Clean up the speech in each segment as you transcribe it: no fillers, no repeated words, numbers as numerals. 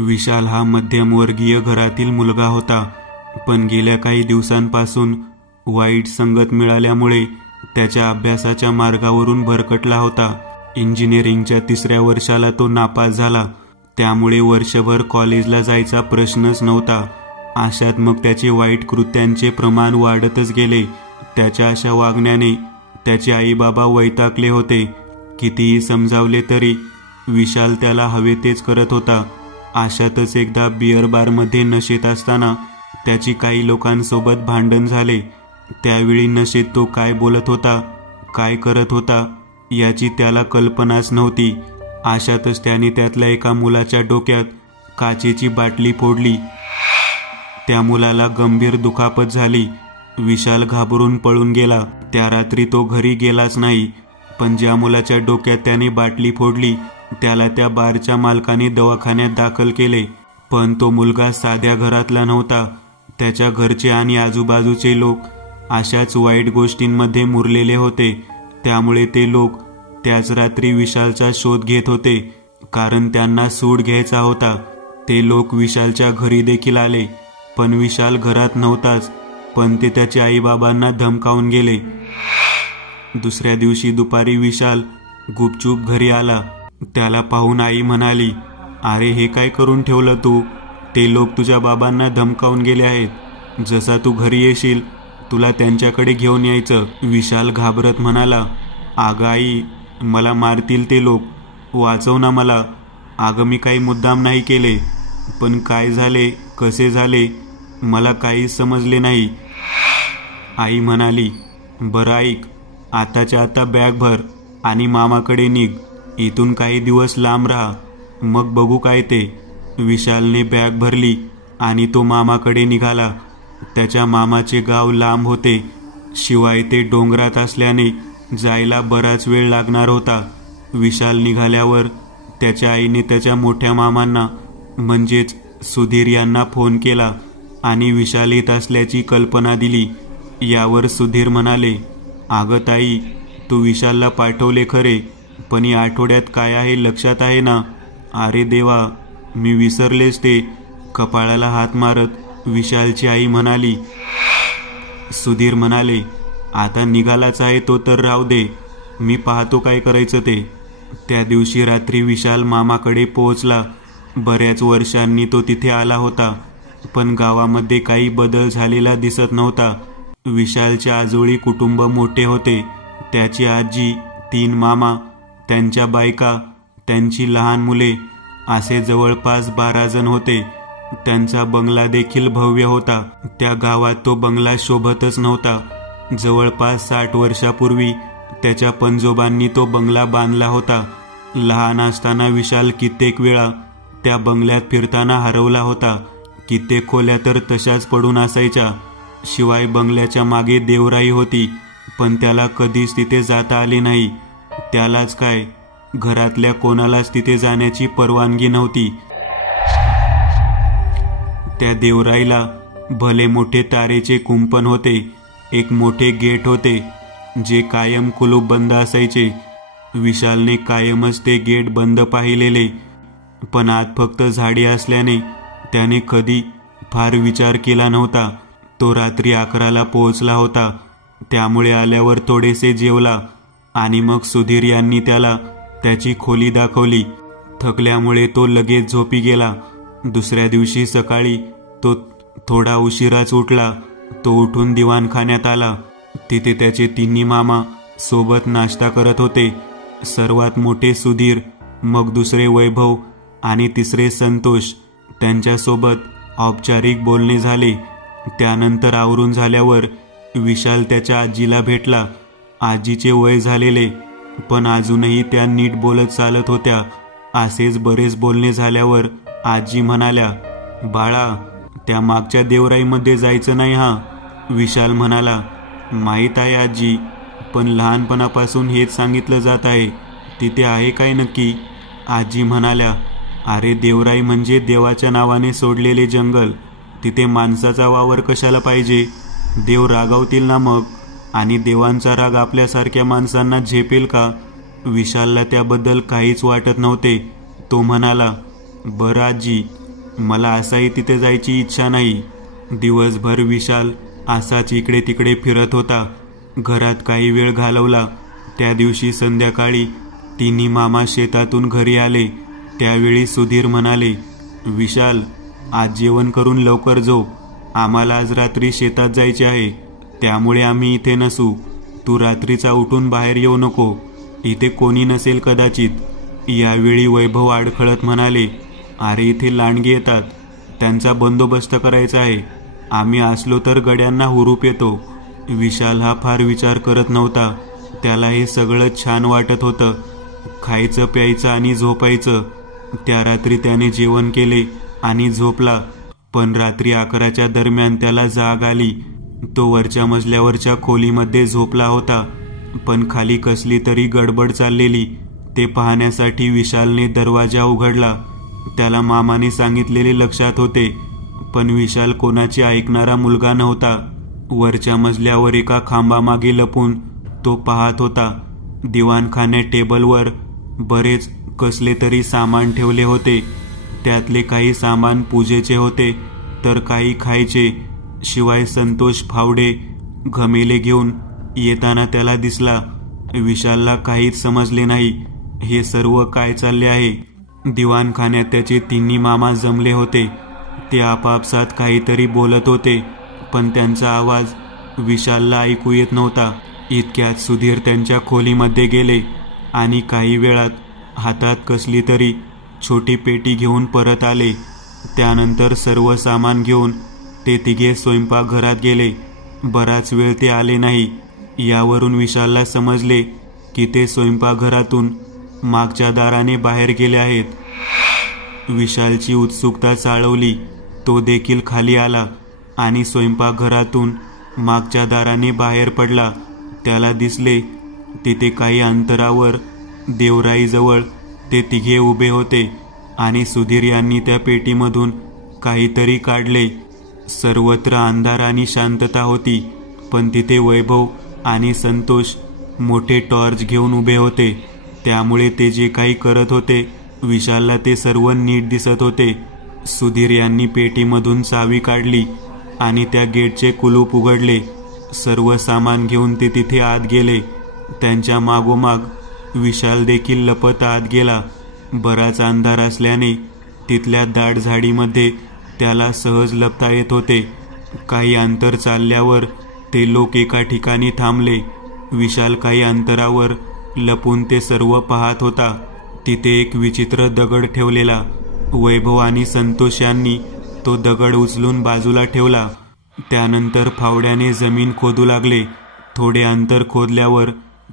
विशाल हा मध्यमवर्गीय घरातील मुलगा होता, पण गेल्या काही दिवसांपासून वाईट संगत मिळाल्यामुळे त्याच्या अभ्यासाच्या मार्गावरून भरकटला होता. इंजिनिअरिंगच्या 3ऱ्या वर्षाला तो नापास झाला, त्यामुळे वर्षभर कॉलेजला जायचा प्रश्नच नव्हता. अशात मग त्याचे वाईट कृत्यांचे प्रमाण वाढतच गेले. त्याच्या अशा वागण्याने त्याचे आई बाबा वैतागले होते. कितीही समजावले तरी विशाल त्याला हवे तेच करत होता. अशातच एकदा बिअर बारमध्ये नशेत असताना त्याची काही लोकांसोबत भांडण झाले. त्यावेळी नशेत तो काय बोलत होता, काय करत होता याची त्याला कल्पनाच नव्हती. अशातच त्याने त्यातल्या एका मुलाच्या डोक्यात काचेची बाटली फोडली. त्या मुलाला गंभीर दुखापत झाली. विशाल घाबरून पळून गेला. त्या रात्री तो घरी गेलाच नाही. पण ज्या मुलाच्या डोक्यात त्याने बाटली फोडली त्याला त्या बारच्या मालकाने दवाखान्यात दाखल केले. पण तो मुलगा साध्या घरातला नव्हता. त्याच्या घरचे आणि आजूबाजूचे लोक अशाच वाईट गोष्टींमध्ये मुरलेले होते. त्यामुळे ते लोक त्याच रात्री विशालचा शोध घेत होते, कारण त्यांना सूड घ्यायचा होता. ते लोक विशालच्या घरी देखील आले, पण विशाल घरात नव्हताच. पण ते त्याच्या आईबाबांना धमकावून गेले. दुसऱ्या दिवशी दुपारी विशाल गुपचूप घरी आला. त्याला पाहून आई म्हणाली, "अरे, हे काय करून ठेवलं तू? ते लोक तुझ्या बाबांना धमकावून गेले आहेत. जसा तू घरी येशील तुला त्यांच्याकडे घेऊन यायचं." विशाल घाबरत म्हणाला, "अगं आई, मला मारतील ते लोक, वाचव ना मला." "अगं, मी काही मुद्दाम नाही केले, पण काय झाले, कसे झाले मला काहीच समजले नाही." आई म्हणाली, "बरं ऐक, आताच्या आता बॅग भर आणि मामाकडे निघ. इथून काही दिवस लांब राहा, मग बघू काय ते." विशालने बॅग भरली आणि तो मामाकडे निघाला. त्याच्या मामाचे गाव लांब होते, शिवाय ते डोंगरात असल्याने जायला बराच वेळ लागणार होता. विशाल निघाल्यावर त्याच्या आईने त्याच्या मोठ्या मामांना म्हणजेच सुधीर यांना फोन केला आणि विशाल येत असल्याची कल्पना दिली. यावर सुधीर म्हणाले, "अगं ताई, तू विशालला पाठवले खरे, पण या आठवड्यात काय आहे लक्षात आहे ना?" "अरे देवा, मी विसरलेच ते." कपाळाला हात मारत विशालची आई म्हणाली. सुधीर म्हणाले, "आता निघालाच आहे तो तर राहू दे, मी पाहतो काय करायचं ते." त्या दिवशी रात्री विशाल मामाकडे पोहोचला. बऱ्याच वर्षांनी तो तिथे आला होता, पण गावामध्ये काही बदल झालेला दिसत नव्हता. विशालचे आजोळी कुटुंब मोठे होते. त्याची आजी, 3 मामा, त्यांच्या बायका, त्यांची लहान मुले असे जवळपास 12 जण होते. त्यांचा बंगला देखील भव्य होता. त्या गावात तो बंगला शोभतच नव्हता. जवळपास 60 वर्षापूर्वी त्याच्या पणजोबांनी तो बंगला बांधला होता. लहान असताना विशाल कित्येक वेळा त्या बंगल्यात फिरताना हरवला होता. कित्येक खोल्या तर तशाच पडून असायच्या. शिवाय बंगल्याच्या मागे देवराई होती, पण त्याला कधीच तिथे जाता आले नाही. त्यालाच काय, घरातल्या कोणालाच तिथे जाण्याची परवानगी नव्हती. त्या देवराईला भले मोठे तारेचे कुंपण होते. एक मोठे गेट होते, जे कायम कुलूप बंद असायचे. विशालने कायमच ते गेट बंद पाहिलेले, पण आत फक्त झाडे असल्याने त्याने कधी फार विचार केला नव्हता. तो रात्री 11ला पोहोचला होता, त्यामुळे आल्यावर थोडेसे जेवला आणि मग सुधीर यांनी त्याला त्याची खोली दाखवली. थकल्यामुळे तो लगेच झोपी गेला. दुसऱ्या दिवशी सकाळी तो थोडा उशिराच उठला. तो उठून दिवाणखान्यात आला. तिथे त्याचे 3 मामा सोबत नाश्ता करत होते. सर्वात मोठे सुधीर, मग दुसरे वैभव आणि तिसरे संतोष. त्यांच्यासोबत औपचारिक बोलणे झाले. त्यानंतर आवरून झाल्यावर विशाल त्याच्या आजीला भेटला. आजीचे वय झालेले, पण अजूनही त्या नीट बोलत चालत होत्या. असेच बरेच बोलणे झाल्यावर आजी म्हणाल्या, "बाळा, त्या मागच्या देवराईमध्ये जायचं नाही हा." विशाल म्हणाला, "माहीत आहे आजी, पण लहानपणापासून हेच सांगितलं जात आहे. तिथे आहे काय नक्की?" आजी म्हणाल्या, "अरे, देवराई म्हणजे देवाच्या नावाने सोडलेले जंगल. तिथे माणसाचा वावर कशाला पाहिजे? देव रागावतील ना मग, आणि देवांचा राग आपल्यासारख्या माणसांना झेपेल का?" विशालला त्याबद्दल काहीच वाटत नव्हते. तो म्हणाला, "बरं आजी, मला असाही तिथे जायची इच्छा नाही. दिवसभर विशाल असाच इकडे तिकडे फिरत होता. घरात काही वेळ घालवला. त्या दिवशी संध्याकाळी तिन्ही मामा शेतातून घरी आले. त्यावेळी सुधीर म्हणाले, विशाल, आज जेवण करून लवकर झोप. आम्हाला आज रात्री शेतात जायचे आहे, त्यामुळे आम्ही इथे नसू. तू रात्रीचा उठून बाहेर येऊ नको. इथे कोणी नसेल कदाचित. यावेळी वैभव अडखळत म्हणाले, अरे इथे लांडगे येतात, त्यांचा बंदोबस्त करायचा आहे. आम्ही असलो तर गड्यांना हुरूप येतो. विशाल हा फार विचार करत नव्हता. त्याला हे सगळं छान वाटत होतं. खायचं, प्यायचं आणि झोपायचं. त्या रात्री त्याने जेवण केले आणि झोपला. पण रात्री 11च्या दरम्यान त्याला जाग आली. तो वरच्या मजल्यावरच्या खोलीमध्ये झोपला होता, पण खाली कसली तरी गडबड चाललेली. ते पाहण्यासाठी विशालने दरवाजा उघडला. त्याला मामाने सांगितलेले लक्षात होते, पण विशाल कोणाची ऐकणारा मुलगा नव्हता. वरच्या मजल्यावर एका खांबामागे लपून तो पाहत होता. दिवाणखान्यात टेबलवर बरेच कसले तरी सामान ठेवले होते. त्यातले काही सामान पूजेचे होते, तर काही खायचे. शिवाय संतोष फावडे घमेले घेऊन येताना त्याला दिसला. विशालला काहीच समजले नाही. हे सर्व काय चालले आहे? दिवाणखान्यात त्याचे तिन्ही मामा जमले होते. ते आपापसात काहीतरी बोलत होते, पण त्यांचा आवाज विशालला ऐकू येत नव्हता. इतक्यात सुधीर त्यांच्या खोलीमध्ये गेले आणि काही वेळात हातात कसली तरी छोटी पेटी घेऊन परत आले. त्यानंतर सर्व सामान घेऊन ते तिघे स्वयंपाकघरात गेले. बराच वेळ ते आले नाही. यावरून विशालला समजले की ते स्वयंपाकघरातून मागच्या दाराने बाहेर गेले आहेत. विशालची उत्सुकता चाळवली. तो देखील खाली आला आणि स्वयंपाकघरातून मागच्या दाराने बाहेर पडला. त्याला दिसले तिथे काही अंतरावर देवराईजवळ ते तिघे उभे होते आणि सुधीर यांनी त्या पेटीमधून काहीतरी काढले. सर्वत्र अंधार आणि शांतता होती, पण तिथे वैभव आणि संतोष मोठे टॉर्च घेऊन उभे होते. त्यामुळे ते जे काही करत होते विशालला ते सर्व नीट दिसत होते. सुधीर यांनी पेटीमधून चावी काढली आणि त्या गेटचे कुलूप उघडले. सर्व सामान घेऊन ते तिथे आत गेले. त्यांच्या मागोमाग विशाल देखील लपत आत गेला. बराच अंधार असल्याने तिथल्या दाट झाडीमध्ये त्याला सहज लपता येत होते. काही अंतर चालल्यावर ते लोक एका ठिकाणी थांबले. विशाल काही अंतरावर लपून ते सर्व पाहत होता. तिथे एक विचित्र दगड ठेवलेला. वैभव आणि संतोष यांनी तो दगड उचलून बाजूला ठेवला. त्यानंतर फावड्याने जमीन खोदू लागले. थोडे अंतर खोदल्यावर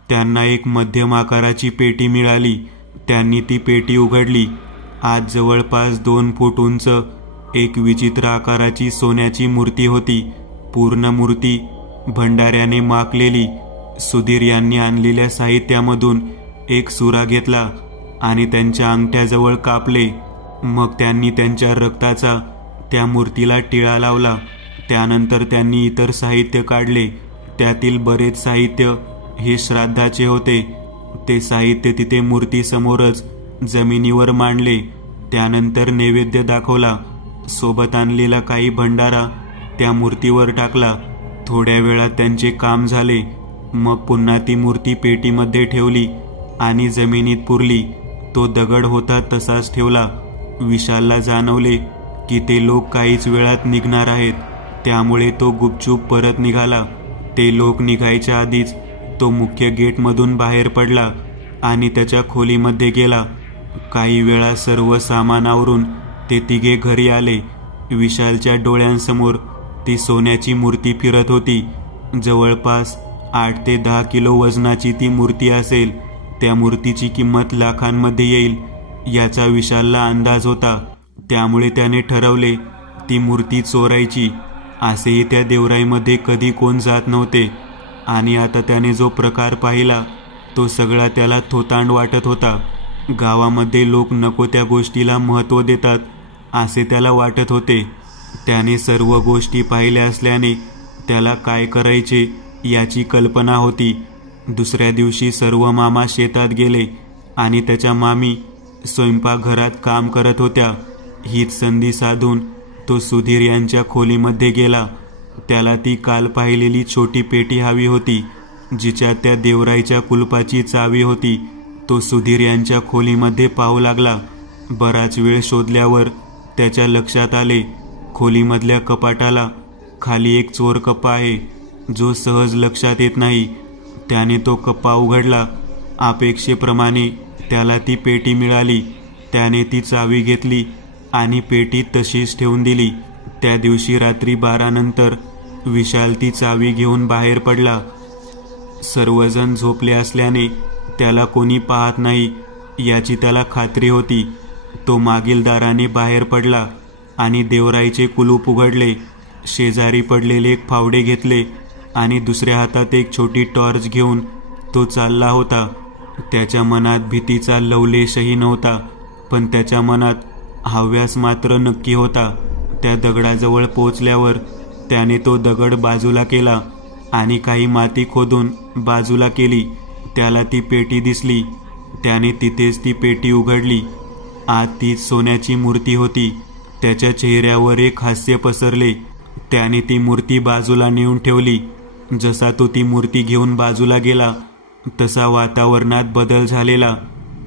त्यांना एक मध्यम आकाराची पेटी मिळाली. त्यांनी ती पेटी उघडली. आत जवळपास 2 फूट उंच एक विचित्र आकाराची सोन्याची मूर्ती होती. पूर्ण मूर्ती भंडाऱ्याने माखलेली. सुधीर यांनी आणलेल्या साहित्यामधून एक सुरा घेतला आणि त्यांच्या अंगठ्याजवळ कापले. मग त्यांनी त्यांच्या रक्ताचा त्या मूर्तीला टिळा लावला. त्यानंतर त्यांनी इतर साहित्य काढले. त्यातील बरेच साहित्य हे श्राद्धाचे होते. ते साहित्य तिथे मूर्तीसमोरच जमिनीवर मांडले. त्यानंतर नैवेद्य दाखवला. सोबत आणलेला काही भंडारा त्या मूर्तीवर टाकला. थोड्या वेळात त्यांचे काम झाले. मग पुन्हा ती मूर्ती पेटीमध्ये ठेवली आणि जमिनीत पुरली. तो दगड होता तसाच ठेवला. विशालला जाणवले की ते लोक काहीच वेळात निघणार आहेत, त्यामुळे तो गुपचूप परत निघाला. ते लोक निघायच्या आधीच तो मुख्य गेटमधून बाहेर पडला आणि त्याच्या खोलीमध्ये गेला. काही वेळा सर्व सामानावरून ते तिघे घरी आले. विशालच्या डोळ्यांसमोर ती सोन्याची मूर्ती फिरत होती. जवळपास 8 ते 10 किलो वजनाची ती मूर्ती असेल. त्या मूर्तीची किंमत लाखांमध्ये येईल याचा विशालला अंदाज होता. त्यामुळे त्याने ठरवले ती मूर्ती चोरायची. असेही त्या देवराईमध्ये कधी कोण जात नव्हते आणि आता त्याने जो प्रकार पाहिला तो सगळा त्याला थोतांड वाटत होता. गावामध्ये लोक नको त्या गोष्टीला महत्त्व देतात असे त्याला वाटत होते. त्याने सर्व गोष्टी पाहिल्या असल्याने त्याला काय करायचे याची कल्पना होती. दुसऱ्या दिवशी सर्व मामा शेतात गेले आणि त्याच्या मामी स्वयंपाकघरात काम करत होत्या. हीच संधी साधून तो सुधीर यांच्या खोलीमध्ये गेला. त्याला ती काल पाहिलेली छोटी पेटी हवी होती, जिच्या त्या देवराईच्या कुलपाची चावी होती. तो सुधीर यांच्या खोलीमध्ये पाहू लागला. बराच वेळ शोधल्यावर त्याच्या लक्षात आले, खोलीमधल्या कपाटाला खाली एक चोर कप्पा आहे, जो सहज लक्षात येत नाही. त्याने तो कप्पा उघडला. अपेक्षेप्रमाणे त्याला ती पेटी मिळाली. त्याने ती चावी घेतली आणि पेटी तशीच ठेवून दिली. त्या दिवशी रात्री 12 नंतर विशाल ती चावी घेऊन बाहेर पडला. सर्वजण झोपले असल्याने त्याला कोणी पाहत नाही याची त्याला खात्री होती. तो मागील दाराने बाहेर पडला आणि देवराईचे कुलूप उघडले. शेजारी पडलेले एक फावडे घेतले आणि दुसऱ्या हातात एक छोटी टॉर्च घेऊन तो चालला होता. त्याच्या मनात भीतीचा लवलेशही नव्हता, पण त्याच्या मनात हव्यास मात्र नक्की होता. त्या दगडाजवळ पोहोचल्यावर त्याने तो दगड बाजूला केला आणि काही माती खोदून बाजूला केली. त्याला ती पेटी दिसली. त्याने तिथेच ती पेटी उघडली. आत ती सोन्याची मूर्ती होती. त्याच्या चेहऱ्यावर एक हास्य पसरले. त्याने ती मूर्ती बाजूला नेऊन ठेवली. जसा तो ती मूर्ती घेऊन बाजूला गेला तसा वातावरणात बदल झालेला.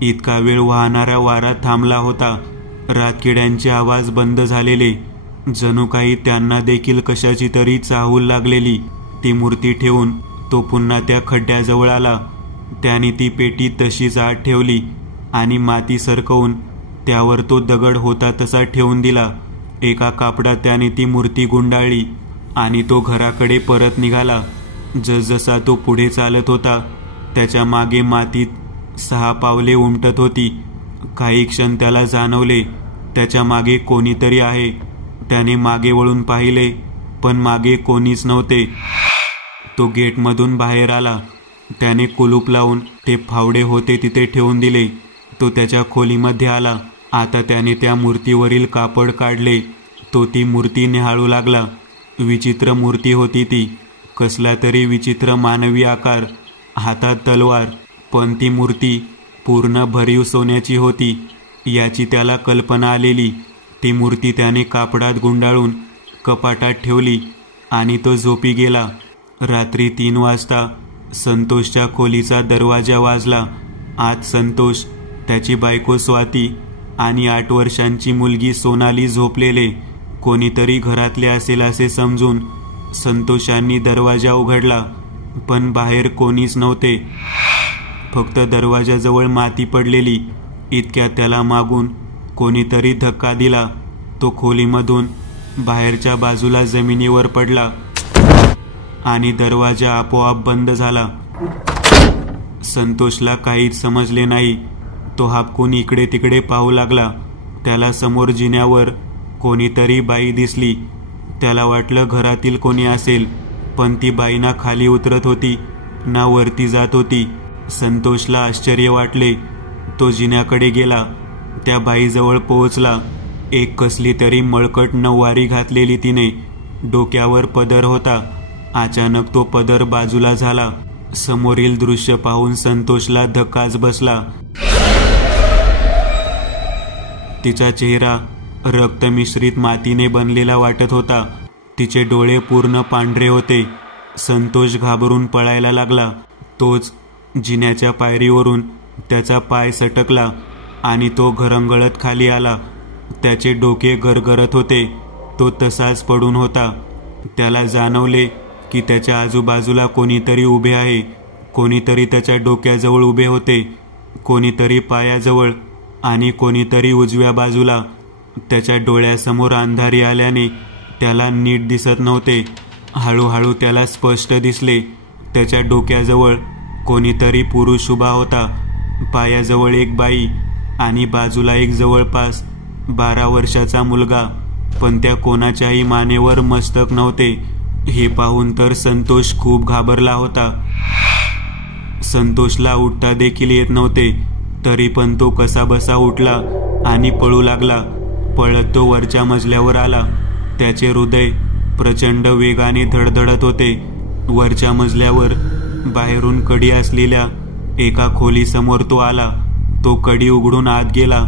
इतका वेळ वाहणारा वारा थांबला होता. रातकिड्यांचे आवाज बंद झालेले. जणू काही त्यांना देखील कशाची तरी चाहूल लागलेली. ती मूर्ती ठेवून तो पुन्हा त्या खड्ड्याजवळ आला. त्याने ती पेटी तशीच आत ठेवली आणि माती सरकवून त्यावर तो दगड होता तसा ठेवून दिला. एका कापडात त्याने ती मूर्ती गुंडाळली आणि तो घराकडे परत निघाला. जसजसा तो पुढे चालत होता त्याच्या मागे मातीत 6 पावले उमटत होती. काही क्षण त्याला जाणवले त्याच्या मागे कोणीतरी आहे. त्याने मागे वळून पाहिले, पण मागे कोणीच नव्हते. तो गेटमधून बाहेर आला. त्याने कुलूप लावून ते फावडे होते तिथे ठेवून दिले. तो त्याच्या खोलीमध्ये आला. आता त्याने त्या मूर्तीवरील कापड काढले. तो ती मूर्ती निहाळू लागला. विचित्र मूर्ती होती ती. कसला तरी विचित्र मानवी आकार, हातात तलवार, पण ती मूर्ती पूर्ण भरीव सोन्याची होती याची त्याला कल्पना आलेली. ती मूर्ती त्याने कापडात गुंडाळून कपाटात ठेवली आणि तो झोपी गेला. रात्री 3 वाजता संतोषच्या खोलीचा दरवाजा वाजला. आत संतोष, त्याची बायको स्वाती आणि 8 वर्षांची मुलगी सोनाली झोपलेले. कोणीतरी घरातले असेल असे समजून संतोषांनी दरवाजा उघडला, पण बाहेर कोणीच नव्हते. फक्त दरवाजाजवळ माती पडलेली. इतक्यात त्याला मागून कोणीतरी धक्का दिला. तो खोलीमधून बाहेरच्या बाजूला जमिनीवर पडला आणि दरवाजा आपोआप बंद झाला. संतोषला काहीच समजले नाही. तो हापकून इकडे तिकडे पाहू लागला. त्याला समोर जिन्यावर कोणीतरी बाई दिसली. त्याला वाटलं घरातील कोणी असेल, पण ती बाई ना खाली उतरत होती ना वरती जात होती. संतोषला आश्चर्य वाटले. तो जिन्याकडे गेला. त्या बाईजवळ पोहोचला. एक कसली तरी मळकट नऊवारी घातलेली तिने. डोक्यावर पदर होता. अचानक तो पदर बाजूला झाला. समोरील दृश्य पाहून संतोषला धक्काच बसला. तिचा चेहरा रक्तमिश्रित मातीने बनलेला वाटत होता. तिचे डोळे पूर्ण पांढरे होते. संतोष घाबरून पळायला लागला. तोच जिन्याच्या पायरीवरून त्याचा पाय सटकला आणि तो घरंगळत खाली आला. त्याचे डोके गरगरत होते. तो तसाच पडून होता. त्याला जाणवले की त्याच्या आजूबाजूला कोणीतरी उभे आहे. कोणीतरी त्याच्या डोक्याजवळ उभे होते, कोणीतरी पायाजवळ आणि कोणीतरी उजव्या बाजूला. त्याच्या डोळ्यासमोर अंधारी आल्याने त्याला नीट दिसत नव्हते. हळूहळू त्याला स्पष्ट दिसले. त्याच्या डोक्याजवळ कोणीतरी पुरुष उभा होता. पायाजवळ एक बाई आणि बाजूला एक जवळपास 12 वर्षाचा मुलगा, पण त्या कोणाच्याही मानेवर मस्तक नव्हते. हे पाहून तर संतोष खूप घाबरला होता. संतोषला उठता देखील येत नव्हते. तरी पण तो कसाबसा उठला आणि पळू लागला. पळत तो वरच्या मजल्यावर आला. त्याचे हृदय प्रचंड वेगाने धडधडत होते. वरच्या मजल्यावर बाहेरून कडी असलेल्या एका खोलीसमोर तो आला. तो कडी उघडून आत गेला.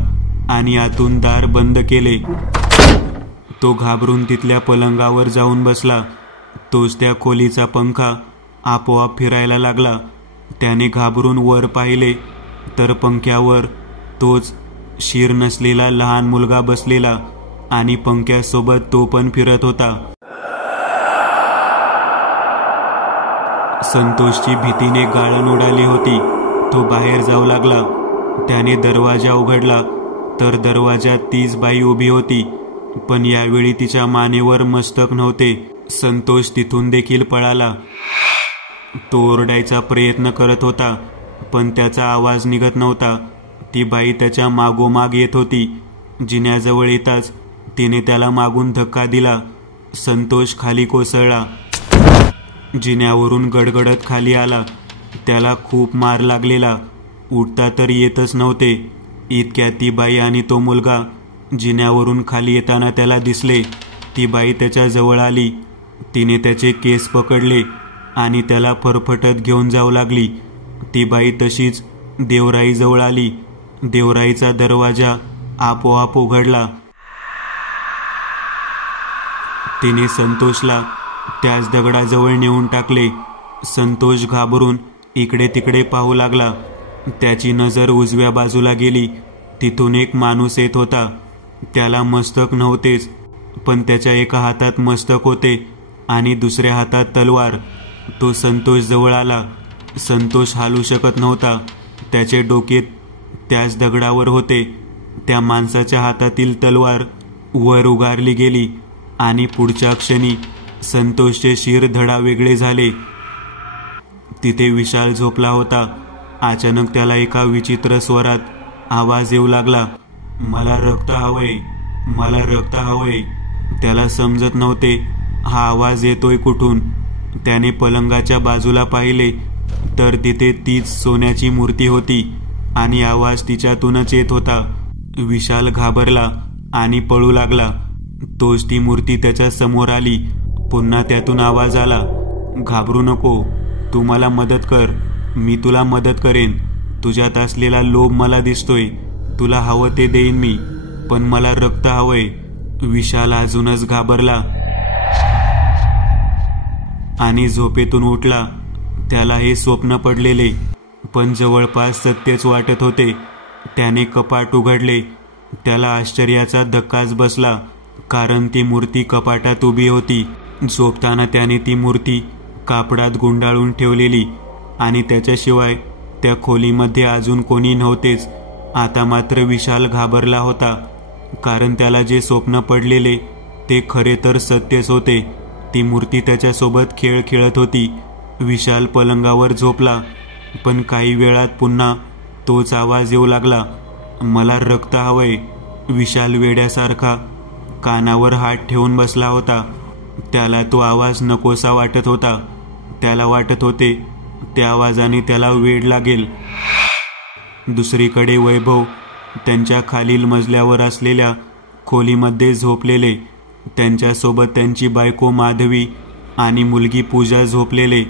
आणि आतून दार बंद केले. तो घाबरून तिथल्या पलंगावर जाऊन बसला. तोच त्या खोलीचा पंखा आपोआप फिरायला लागला. त्याने घाबरून वर पाहिले तर पंख्यावर तोच शीर नसलेला लहान मुलगा बसलेला आणि पंख्यासोबत तो पण फिरत होता. संतोषची भीतीने गाळण उडाली होती. तो बाहेर जाऊ लागला. त्याने दरवाजा उघडला तर दरवाजात तीच बाई उभी होती, पण यावेळी तिच्या मानेवर मस्तक नव्हते. संतोष तिथून देखील पळाला. तो ओरडायचा प्रयत्न करत होता, पण त्याचा आवाज निघत नव्हता. ती बाई त्याच्या मागोमाग येत होती. जिन्याजवळ येताच तिने त्याला मागून धक्का दिला. संतोष खाली कोसळला. जिन्यावरून गडगडत खाली आला. त्याला खूप मार लागलेला. उठता तर येतच नव्हते. इतक्यात ती बाई आणि तो मुलगा जिन्यावरून खाली येताना त्याला दिसले. ती बाई त्याच्या जवळ आली. तिने त्याचे केस पकडले आणि त्याला फरफटत घेऊन जाऊ लागली. ती बाई तशीच देवराईजवळ आली. देवराईचा दरवाजा आपोआप उघडला. तिने संतोषला त्याच दगडाजवळ नेऊन टाकले. संतोष घाबरून इकडे तिकडे पाहू लागला. त्याची नजर उजव्या बाजूला गेली. तिथून एक माणूस येत होता. त्याला मस्तक नव्हतेच, पण त्याच्या एका हातात मस्तक होते आणि दुसऱ्या हातात तलवार. तो संतोष जवळ आला. संतोष हालू शकत नव्हता. त्याचे डोके त्याच दगडावर होते. त्या माणसाच्या हातातील तलवार वर उगारली गेली आणि पुढच्या क्षणी संतोषचे शिर धडावेगळे झाले. तिथे विशाल झोपला होता. अचानक त्याला एका विचित्र स्वरात आवाज येऊ लागला, मला रक्त हवंय, मला रक्त हवंय. त्याला समजत नव्हते हा आवाज येतोय कुठून. त्याने पलंगाच्या बाजूला पाहिले तर तिथे तीच सोन्याची मूर्ती होती आणि आवाज तिच्यातूनच येत होता. विशाल घाबरला आणि पळू लागला. तोच ती मूर्ती त्याच्या समोर आली. पुन्हा त्यातून आवाज आला, घाबरू नको, तू मला मदत कर, मी तुला मदत करेन. तुझ्यात असलेला लोभ मला दिसतोय. तुला हवं ते देईन मी, पण मला रक्त हवंय. विशाल अजूनच घाबरला आणि झोपेतून उठला. त्याला हे स्वप्न पडलेले पण जवळपास सत्यच वाटत होते. त्याने कपाट उघडले. त्याला आश्चर्याचा धक्काच बसला, कारण ती मूर्ती कपाटात उभी होती. झोपताना त्याने ती मूर्ती कापडात गुंडाळून ठेवलेली आणि त्याच्याशिवाय त्या खोलीमध्ये अजून कोणी नव्हतेच. आता मात्र विशाल घाबरला होता, कारण त्याला जे स्वप्न पडलेले ते खरे तर सत्यच होते. ती मूर्ती त्याच्यासोबत खेळ खेळत होती. विशाल पलंगावर झोपला, पण काही वेळात पुन्हा तोच आवाज येऊ लागला, मला रक्त हवंय. विशाल वेड्यासारखा कानावर हात ठेवून बसला होता. त्याला तो आवाज नकोसा वाटत होता. त्याला वाटत होते त्या आवाजाने त्याला वेड लागेल. दुसरीकडे वैभव त्यांच्या खालील मजल्यावर असलेल्या खोलीमध्ये झोपलेले. त्यांच्यासोबत त्यांची बायको माधवी आणि मुलगी पूजा झोपलेले.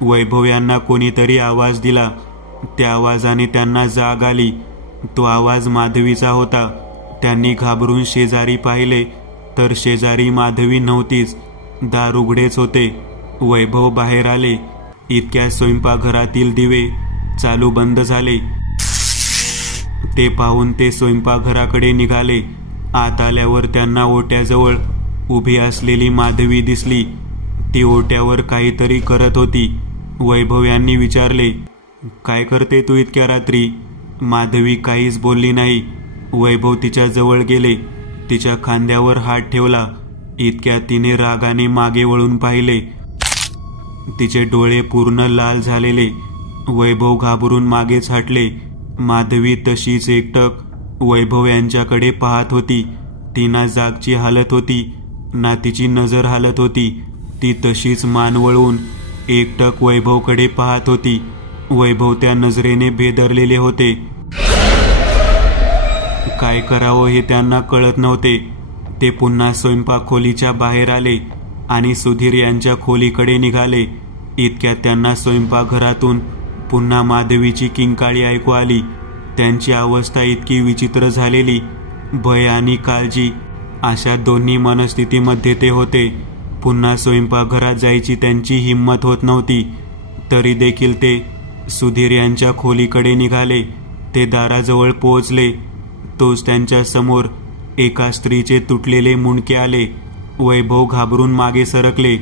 वैभव यांना कोणीतरी आवाज दिला. त्या आवाजाने त्यांना जाग आली. तो आवाज माधवीचा होता. त्यांनी घाबरून शेजारी पाहिले तर शेजारी माधवी नव्हतीच, दार उघडेच होते. वैभव बाहेर आले. इतक्या स्वयंपाकघरातील दिवे चालू बंद झाले. ते पाहून ते स्वयंपाकघराकडे निघाले. आत आल्यावर त्यांना ओट्याजवळ उभी असलेली माधवी दिसली. ती ओट्यावर काहीतरी करत होती. वैभव यांनी विचारले, काय करते तू इतक्या रात्री? माधवी काहीच बोलली नाही. वैभव तिच्या जवळ गेले. तिच्या खांद्यावर हात ठेवला. इतक्यात तिने रागाने मागे वळून पाहिले. तिचे डोळे पूर्ण लाल झालेले. वैभव घाबरून मागेच हटले. माधवी तशीच एकटक वैभव यांच्याकडे पाहत होती. ती ना जागची हालत होती ना तिची नजर हालत होती. ती तशीच मान वळवून एकटक वैभवकडे पाहत होती. वैभव त्या नजरेने भेदरलेले होते. काय करावं हे त्यांना कळत नव्हते. ते पुन्हा स्वयंपाक खोलीच्या बाहेर आले आणि सुधीर यांच्या खोलीकडे निघाले. इतक्यात त्यांना स्वयंपाकघरातून पुन्हा माधवीची किंकाळी ऐकू आली. त्यांची अवस्था इतकी विचित्र झालेली भय आणि काळजी अशा दोन्ही मनस्थितीमध्ये ते होते. पुन्हा स्वयंपाकघरात जायची त्यांची हिंमत होत नव्हती. तरी देखील ते सुधीर यांच्या खोलीकडे निघाले. ते दाराजवळ पोहोचले तोच त्यांच्या समोर एका स्त्रीचे तुटलेले मुंडके आले. वैभव घाबरून मागे सरकले.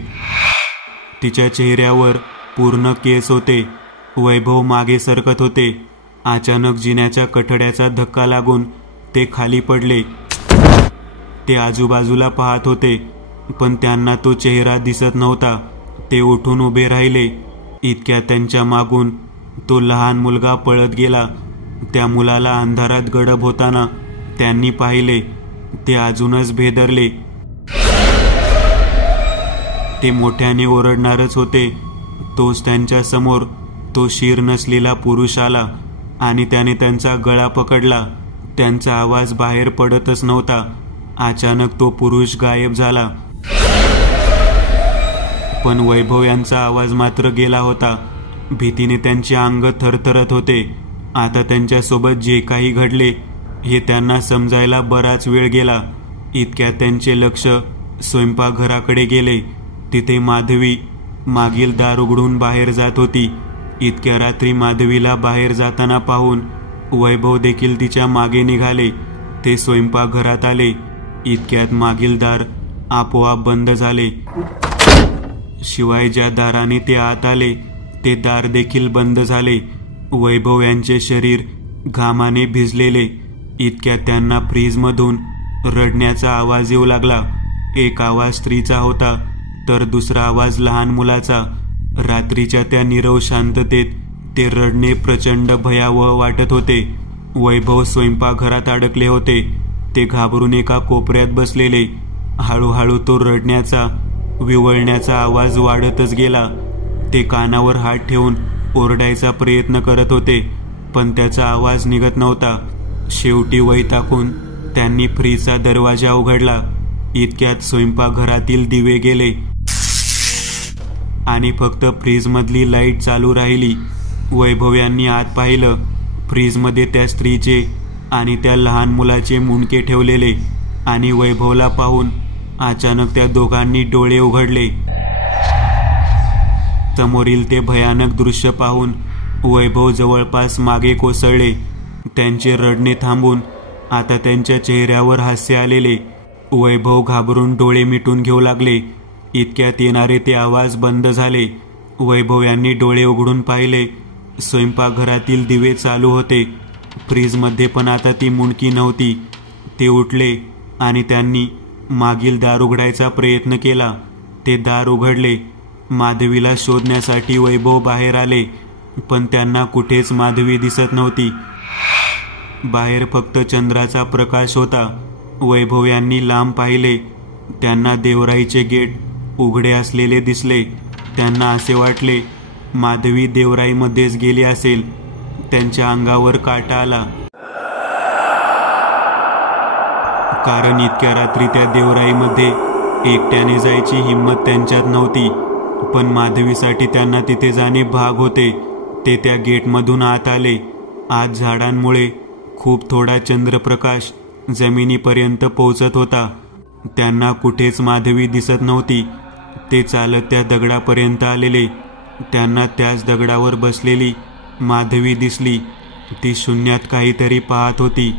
तिच्या चेहऱ्यावर पूर्ण केस होते. वैभव मागे सरकत होते. अचानक जिन्याच्या कठड्याचा धक्का लागून ते खाली पडले. ते आजूबाजूला पाहत होते पण त्यांना तो चेहरा दिसत नव्हता. ते उठून उभे राहिले. इतक्या त्यांच्या मागून तो लहान मुलगा पळत गेला. त्या मुलाला अंधारात गडप होताना त्यांनी पाहिले. ते अजूनच भेदरले. ते मोठ्याने ओरडणारच होते तोच त्यांच्या समोर तो शीर नसलेला पुरुष आला आणि त्याने त्यांचा गळा पकडला. त्यांचा आवाज बाहेर पडतच नव्हता. अचानक तो पुरुष गायब झाला. पण वैभव यांचा आवाज मात्र गेला होता. भीतीने त्यांचे अंग थरथरत होते. आता त्यांच्यासोबत जे काही घडले हे त्यांना समजायला बराच वेळ गेला. इतक्यात त्यांचे लक्ष स्वयंपाकघराकडे गेले. तिथे माधवी मागील दार उघडून बाहेर जात होती. इतक्या रात्री माधवीला बाहेर जाताना पाहून वैभव देखील तिच्या मागे निघाले. ते स्वयंपाकघरात आले. इतक्यात मागील दार आपोआप बंद झाले. शिवाय ज्या दाराने ते आत आले ते दार देखील बंद झाले. वैभव यांचे शरीर घामाने भिजलेले. इतक्यात त्यांना फ्रीजमधून रडण्याचा आवाज येऊ लागला. एक आवाज स्त्रीचा होता तर दुसरा आवाज लहान मुलाचा. रात्रीच्या त्या नीरव शांततेत ते रडणे प्रचंड भयावह वाटत होते. वैभव स्वयंपाकघरात अडकले होते. ते घाबरून एका कोपऱ्यात बसलेले. हळूहळू तो रडण्याचा विवळण्याचा आवाज वाढतच गेला. ते कानावर हात ठेवून ओरडायचा प्रयत्न करत होते पण त्याचा आवाज निघत नव्हता. शेवटी वैतागून त्यांनी फ्रीजचा दरवाजा उघडला. इतक्यात स्वयंपाकघरातील दिवे गेले आणि फक्त फ्रीजमधली लाईट चालू राहिली. वैभव यांनी आत पाहिलं. फ्रीजमध्ये त्या स्त्रीचे आणि त्या लहान मुलाचे मुंडके ठेवलेले आणि वैभवला पाहून अचानक त्या दोघांनी डोळे उघडले. समोरील ते भयानक दृश्य पाहून वैभव जवळपास मागे कोसळले. त्यांचे रडणे थांबून आता त्यांच्या चेहऱ्यावर हास्य आलेले. वैभव घाबरून डोळे मिटून घेऊ लागले. इतक्यात येणारे ते आवाज बंद झाले. वैभव यांनी डोळे उघडून पाहिले. स्वयंपाकघरातील दिवे चालू होते. फ्रीजमध्ये पण आता ती मुंडकी नव्हती. ते उठले आणि त्यांनी मागील दार उघडायचा प्रयत्न केला. ते दार उघडले. माधवीला शोधण्यासाठी वैभव बाहेर आले पण त्यांना कुठेच माधवी दिसत नव्हती. बाहेर फक्त चंद्राचा प्रकाश होता. वैभव यांनी लांब पाहिले. त्यांना देवराईचे गेट उघडे असलेले दिसले. त्यांना असे वाटले माधवी देवराईमध्येच गेली असेल. त्यांच्या अंगावर काटा आला. कारण इतक्या रात्री त्या देवराईमध्ये एकट्याने जायची हिंमत त्यांच्यात नव्हती. पण माधवीसाठी त्यांना तिथे जाणे भाग होते. ते त्या गेटमधून आत आले. आत झाडांमुळे खूप थोडा चंद्रप्रकाश जमिनीपर्यंत पोहोचत होता. त्यांना कुठेच माधवी दिसत नव्हती. ते चालत त्या दगडापर्यंत आलेले. त्यांना त्याच दगडावर बसलेली माधवी दिसली. ती शून्यात काहीतरी पाहत होती.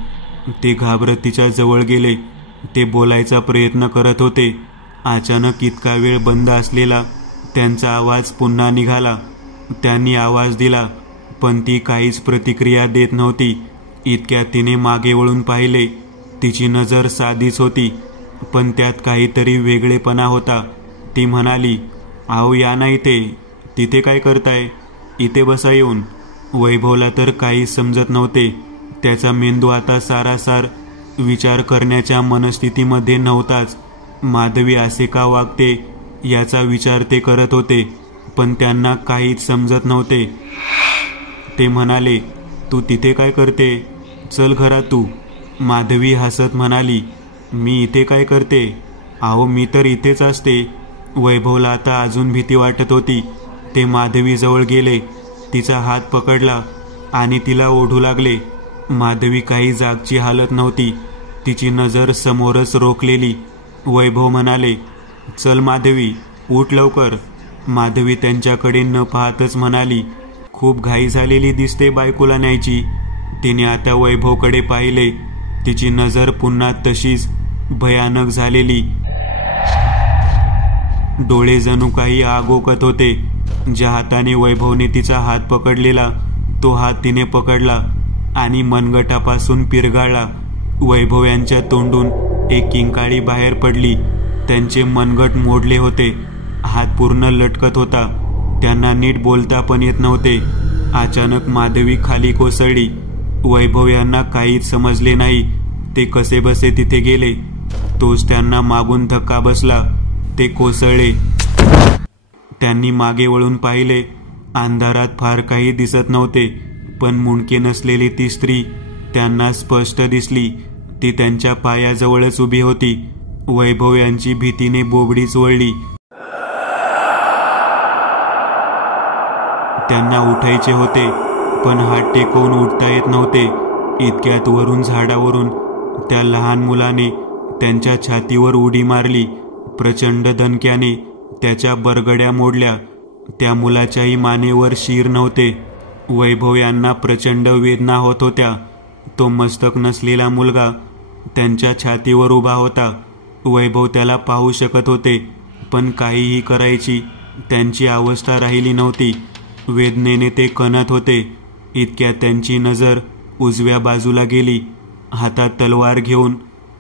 ते घाबरत तिच्या जवळ गेले. ते बोलायचा प्रयत्न करत होते. अचानक इतका वेळ बंद असलेला त्यांचा आवाज पुन्हा निघाला. त्यांनी आवाज दिला पण ती काहीच प्रतिक्रिया देत नव्हती. इतक्यात तिने मागे वळून पाहिले. तिची नजर साधीच होती पण त्यात काहीतरी वेगळेपणा होता. ती म्हणाली, "आओ या ना इथे. तिथे काय करताय? इथे बसा येऊन." वैभवला तर काही समजत नव्हते. त्याचा मेंदू आता सारासार विचार करण्याच्या मनस्थितीमध्ये नव्हताच. माधवी असे का वागते याचा विचार ते करत होते पण त्यांना काहीच समजत नव्हते. ते म्हणाले, "तू तिथे काय करते? चल घरात तू." माधवी हसत म्हणाली, "मी इथे काय करते? अहो मी तर इथेच असते." वैभवला आता अजून भीती वाटत होती. ते माधवीजवळ गेले. तिचा हात पकडला आणि तिला ओढू लागले. माधवी काही जागची हालत नव्हती. तिची नजर समोरच रोखलेली. वैभव म्हणाले, चल माधवी, उठ लवकर. माधवी त्यांच्याकडे न पाहतच म्हणाली, खूप घाई झालेली दिसते बायकोला न्यायची. तिने आता वैभवकडे पाहिले. तिची नजर पुन्हा तशीच भयानक झालेली. डोळे जणू काही आग ओकत होते. ज्या हाताने वैभवने तिचा हात पकडलेला तो हात तिने पकडला आणि मनगटापासून पिरगाळला. वैभव यांच्या तोंडून एक किंकाळी बाहेर पडली. त्यांचे मनगट मोडले होते. हात पूर्ण लटकत होता. त्यांना नीट बोलता पण येत नव्हते. अचानक माधवी खाली कोसळली. वैभव यांना काहीच समजले नाही. ते कसेबसे तिथे गेले. तोच त्यांना मागून धक्का बसला. ते कोसळले. त्यांनी मागे वळून पाहिले. अंधारात फार काही दिसत नव्हते, पण मुंडके नसलेली ती स्त्री त्यांना स्पष्ट दिसली. ती त्यांच्या पायाजवळच उभी होती. वैभव यांची भीतीने बोबडीच वळली. त्यांना उठायचे होते, पण हात टेकवून उठता येत नव्हते. इतक्यात वरून झाडावरून त्या लहान मुलाने त्यांच्या छातीवर उडी मारली. प्रचंड दणक्याने त्याच्या बरगड्या मोडल्या. त्या मुलाच्याही मानेवर शीर नव्हते. वैभव यांना प्रचंड वेदना होत होत्या. तो मस्तक नसलेला मुलगा त्यांच्या छातीवर उभा होता. वैभव त्याला पाहू शकत होते, पण काहीही करायची त्यांची अवस्था राहिली नव्हती. वेदनेने ते कणत होते. इतक्यात त्यांची नजर उजव्या बाजूला गेली. हातात तलवार घेऊन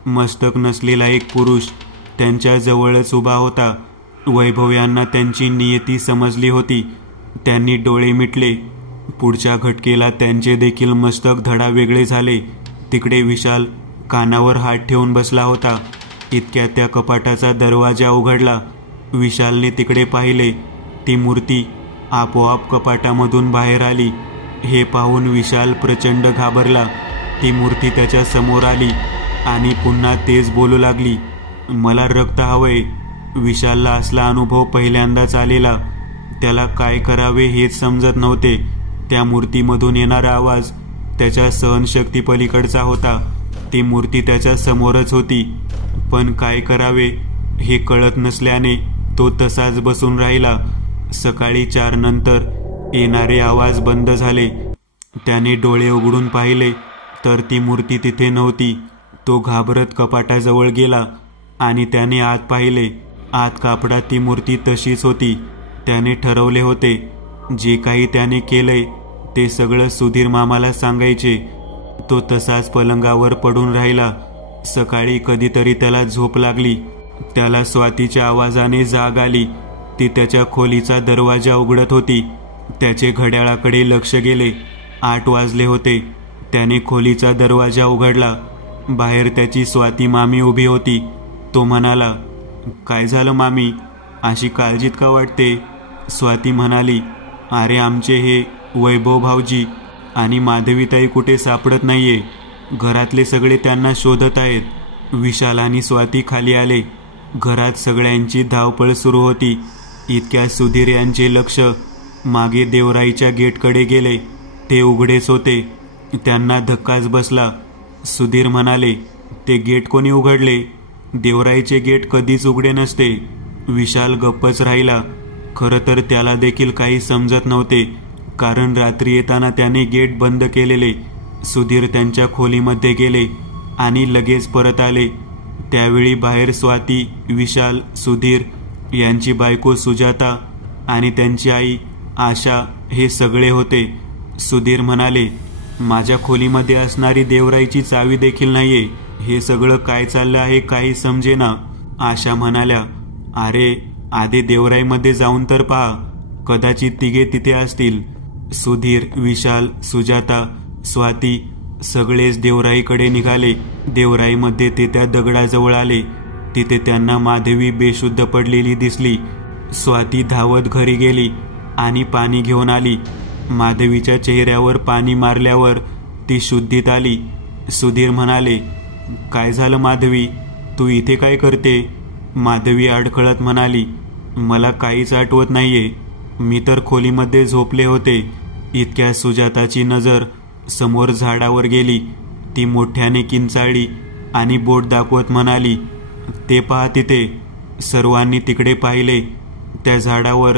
मस्तक नसलेला एक पुरुष त्यांच्या जवळच उभा होता. वैभव यांना त्यांची नियती समजली होती. त्यांनी डोळे मिटले. पुढच्या घटकेला त्यांचे देखील मस्तक धडा वेगळे झाले. तिकडे विशाल कानावर हात ठेवून बसला होता. इतक्यात त्या कपाटाचा दरवाजा उघडला. विशालने तिकडे पाहिले. ती मूर्ती आपोआप कपाटामधून बाहेर आली. हे पाहून विशाल प्रचंड घाबरला. ती मूर्ती त्याच्या समोर आली आणि पुन्हा तेच बोलू लागली, मला रक्त हवंय. विशालला असला अनुभव पहिल्यांदाच आलेला. त्याला काय करावे हेच समजत नव्हते. त्या मूर्तीमधून येणारा आवाज त्याच्या सहनशक्ती पलीकडचा होता. ती मूर्ती त्याच्या समोरच होती, पण काय करावे हे कळत नसल्याने तो तसाच बसून राहिला. सकाळी 4 नंतर येणारे आवाज बंद झाले. त्याने डोळे उघडून पाहिले तर ती मूर्ती तिथे नव्हती. तो घाबरत कपाटाजवळ गेला आणि त्याने आत पाहिले. आत कापडात ती मूर्ती तशीच होती. त्याने ठरवले होते जे काही त्याने केलंय ते सगळं सुधीर मामाला सांगायचे. तो तसाच पलंगावर पडून राहिला. सकाळी कधीतरी त्याला झोप लागली. त्याला स्वातीच्या आवाजाने जाग आली. ती त्याच्या खोलीचा दरवाजा उघडत होती. त्याचे घड्याळाकडे लक्ष गेले. 8 वाजले होते. त्याने खोलीचा दरवाजा उघडला. बाहेर त्याची स्वाती मामी उभी होती. तो म्हणाला, काय झालं मामी, अशी काळजीत का वाटते? स्वाती म्हणाली, अरे आमचे हे वैभव भाऊजी आणि माधवीताई कुठे सापडत नाहीये. घरातले सगळे त्यांना शोधत आहेत. विशाल आणि स्वाती खाली आले. घरात सगळ्यांची धावपळ सुरू होती. इतक्या सुधीर यांचे लक्ष मागे देवराईच्या गेटकडे गेले. ते उघडेच होते. त्यांना धक्काच बसला. सुधीर म्हणाले, ते गेट कोणी उघडले? देवराईचे गेट कधीच उघडे नसते. विशाल गप्पच राहिला. खरं तर त्याला देखील काही समजत नव्हते, कारण रात्री येताना त्याने गेट बंद केलेले. सुधीर त्यांच्या खोलीमध्ये गेले आणि लगेच परत आले. त्यावेळी बाहेर स्वाती, विशाल, सुधीर यांची बायको सुजाता आणि त्यांची आई आशा हे सगळे होते. सुधीर म्हणाले, माझ्या खोलीमध्ये असणारी देवराईची चावी देखील नाहीये. हे सगळं काय चाललं आहे काही समजेना. आशा म्हणाल्या, अरे आधी देवराईमध्ये जाऊन तर पहा, कदाचित तिघे तिथे असतील. सुधीर, विशाल, सुजाता, स्वाती सगळेच देवराईकडे निघाले. देवराईमध्ये ते त्या दगडाजवळ आले. तिथे त्यांना माधवी बेशुद्ध पडलेली दिसली. स्वाती धावत घरी गेली आणि पाणी घेऊन आली. माधवीच्या चेहऱ्यावर पाणी मारल्यावर ती शुद्धीत आली. सुधीर म्हणाले, काय झालं माधवी, तू इथे काय करते? माधवी अडखळत म्हणाली, मला काहीच आठवत नाहीये. मी तर खोलीमध्ये झोपले होते. इतक्या सुजाताची नजर समोर झाडावर गेली. ती मोठ्याने किंचाळली आणि बोट दाखवत म्हणाली, ते पहा तिथे. सर्वांनी तिकडे पाहिले. त्या झाडावर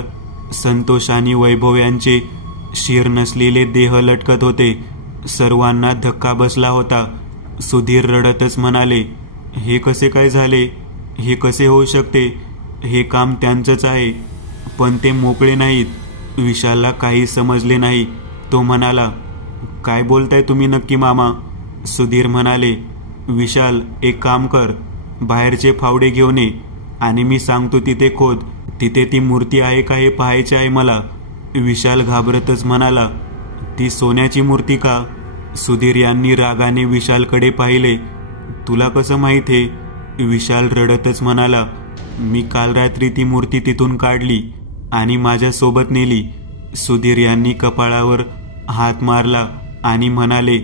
संतोष आणि वैभव यांचे शीर नसलेले देह लटकत होते. सर्वांना धक्का बसला होता. सुधीर रडतच म्हणाले, हे कसे काय झाले? हे कसे होऊ शकते? हे काम त्यांचंच आहे, पण ते मोकळे नाहीत. विशालला काही समजले नाही. तो म्हणाला, काय बोलताय तुम्ही नक्की मामा? सुधीर म्हणाले, विशाल, एक काम कर, बाहेरचे फावडे घेऊन ये आणि मी सांगतो तिथे खोद. तिथे ती मूर्ती आहे का हे पाहायचे आहे मला. विशाल घाबरतच म्हणाला, ती सोन्याची मूर्ती का? सुधीर यांनी रागाने विशालकडे पाहिले. तुला कसं माहीत हे? विशाल रडतच म्हणाला, मी काल रात्री ती मूर्ती तिथून काढली आणि माझ्या सोबत नेली. सुधीर यांनी कपाळावर हात मारला आणि म्हणाले,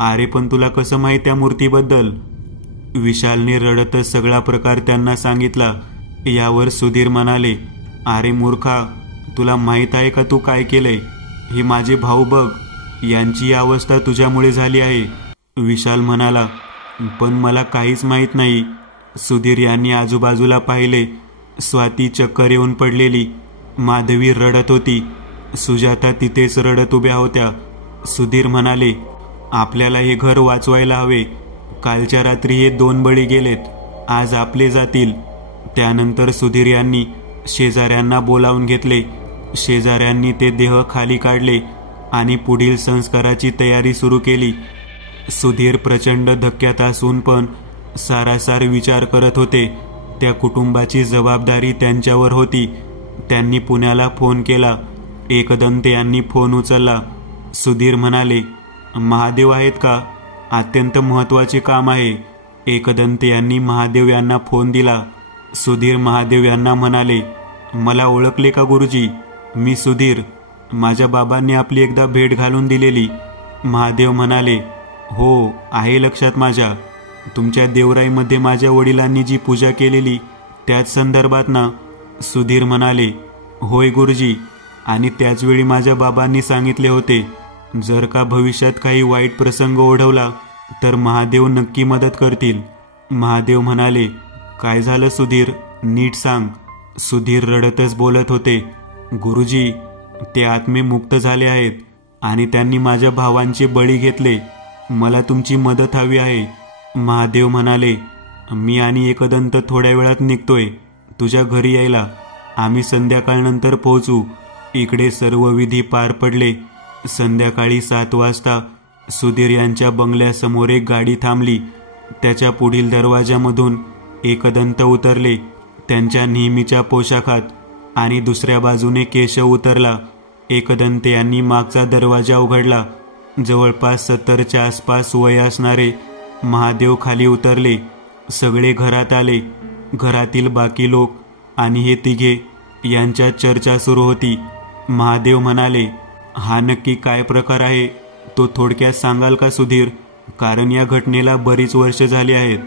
अरे पण तुला कसं माहीत त्या मूर्तीबद्दल? विशालने रडतच सगळा प्रकार त्यांना सांगितला. यावर सुधीर म्हणाले, अरे मूर्खा, तुला माहीत आहे का तू काय केलंय? हे माझे भाऊ बघ, यांची अवस्था तुझ्यामुळे झाली आहे. विशाल म्हणाला, पण मला काहीच माहीत नाही. सुधीर यांनी आजूबाजूला पाहिले. स्वाती चक्कर येऊन पडलेली. माधवी रडत होती. सुजाता तिथेच रडत उभ्या होत्या. सुधीर म्हणाले, आपल्याला हे घर वाचवायला हवे. कालच्या रात्री हे 2 बळी गेलेत, आज आपले जातील. त्यानंतर सुधीर यांनी शेजाऱ्यांना बोलावून घेतले. शेजाऱ्यांनी ते देह खाली काढले आणि पुढील संस्काराची तयारी सुरू केली. सुधीर प्रचंड धक्क्यात असून पण सारासार विचार करत होते. त्या कुटुंबाची जबाबदारी त्यांच्यावर होती. त्यांनी पुण्याला फोन केला. एकदंत यांनी फोन उचलला. सुधीर म्हणाले, महादेव आहेत का? अत्यंत महत्त्वाचे काम आहे. एकदंत यांनी महादेव यांना फोन दिला. सुधीर महादेव यांना म्हणाले, मला ओळखले का गुरुजी? मी सुधीर. माझ्या बाबांनी आपली एकदा भेट घालून दिलेली. महादेव म्हणाले, हो आहे लक्षात माझ्या. तुमच्या देवराईमध्ये माझ्या वडिलांनी जी पूजा केलेली त्याच संदर्भात ना? सुधीर म्हणाले, होय गुरुजी. आणि त्याचवेळी माझ्या बाबांनी सांगितले होते, जर का भविष्यात काही वाईट प्रसंग ओढवला तर महादेव नक्की मदत करतील. महादेव म्हणाले, काय झालं सुधीर? नीट सांग. सुधीर रडतच बोलत होते, गुरुजी, ते आत्मे मुक्त झाले आहेत आणि त्यांनी माझ्या भावांचे बळी घेतले. मला तुमची मदत हवी आहे. महादेव म्हणाले, मी आणि एकदंत थोड्या वेळात निघतोय तुझ्या घरी यायला. आम्ही संध्याकाळनंतर पोहोचू. इकडे सर्व विधी पार पडले. संध्याकाळी 7 वाजता सुधीर यांच्या बंगल्यासमोर एक गाडी थांबली. त्याच्या पुढील दरवाजामधून एकदंत उतरले, त्यांच्या नेहमीच्या पोशाखात, आणि दुसऱ्या बाजूने केशव उतरला. एकदंत यांनी मागचा दरवाजा उघडला. जवळपास 70च्या आसपास वय असणारे महादेव खाली उतरले. सगळे घरात आले. घरातील बाकी लोक आणि हे तिघे यांच्यात चर्चा सुरू होती. महादेव म्हणाले, हा नक्की काय प्रकार आहे तो थोडक्यात सांगाल का सुधीर? कारण या घटनेला बरीच वर्ष झाली आहेत,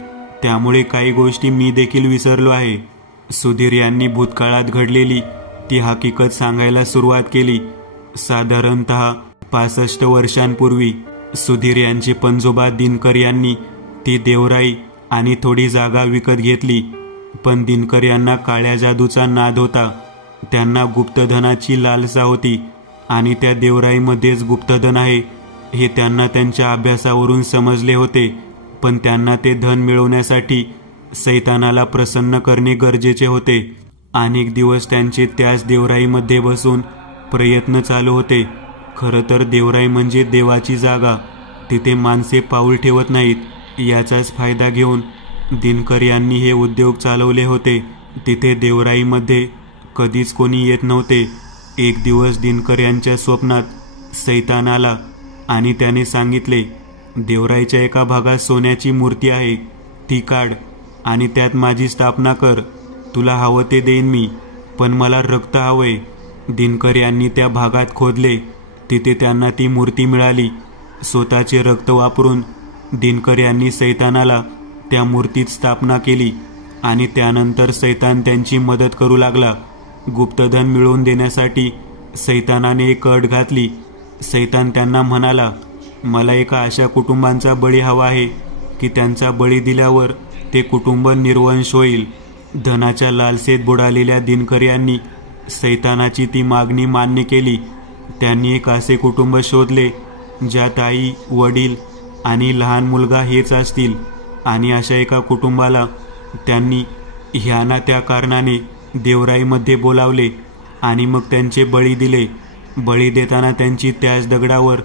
त्यामुळे काही गोष्टी मी देखील विसरलो आहे. सुधीर यांनी भूतकाळात घडलेली ती हकीकत सांगायला सुरुवात केली. साधारणतः 65 वर्षांपूर्वी सुधीर यांचे पणजोबा दिनकर यांनी ती देवराई आणि थोडी जागा विकत घेतली. पण दिनकर यांना काळ्या जादूचा नाद होता. त्यांना गुप्तधनाची लालसा होती आणि त्या देवराईमध्येच गुप्तधन आहे हे त्यांना त्यांच्या अभ्यासावरून समजले होते. पण त्यांना ते धन मिळवण्यासाठी सैतानाला प्रसन्न करणे गरजेचे होते. अनेक दिवस त्यांचे त्याच देवराईमध्ये बसून प्रयत्न चालू होते. खरं तर देवराई म्हणजे देवाची जागा. तिथे माणसे पाऊल ठेवत नाहीत. याचाच फायदा घेऊन दिनकर यांनी हे उद्योग चालवले होते. तिथे देवराईमध्ये कधीच कोणी येत नव्हते. एक दिवस दिनकर यांच्या स्वप्नात सैतान आला आणि त्याने सांगितले, देवराईच्या एका भागात सोन्याची मूर्ती आहे, ती काढ आणि त्यात माझी स्थापना कर. तुला हवं ते देईन मी, पण मला रक्त हवंय. दिनकर यांनी त्या भागात खोदले. तिथे त्यांना ती मूर्ती मिळाली. स्वतःचे रक्त वापरून दिनकर यांनी सैतानाला त्या मूर्तीत स्थापना केली आणि त्यानंतर सैतान त्यांची मदत करू लागला. गुप्तधन मिळवून देण्यासाठी सैतानाने एक अट घातली. सैतान त्यांना म्हणाला, मला एका अशा कुटुंबांचा बळी हवा आहे की त्यांचा बळी दिल्यावर ते कुटुंब निर्वंश होईल. धनाच्या लालसेत बुडालेल्या दिनकर यांनी सैतानाची ती मागणी मान्य केली. त्यांनी एक असे कुटुंब शोधले ज्यात आई, वडील आणि लहान मुलगा हेच असतील, आणि अशा एका कुटुंबाला त्यांनी ह्या ना त्या कारणाने देवराईमध्ये बोलावले आणि मग त्यांचे बळी दिले. बळी देताना त्यांची त्याच दगडावर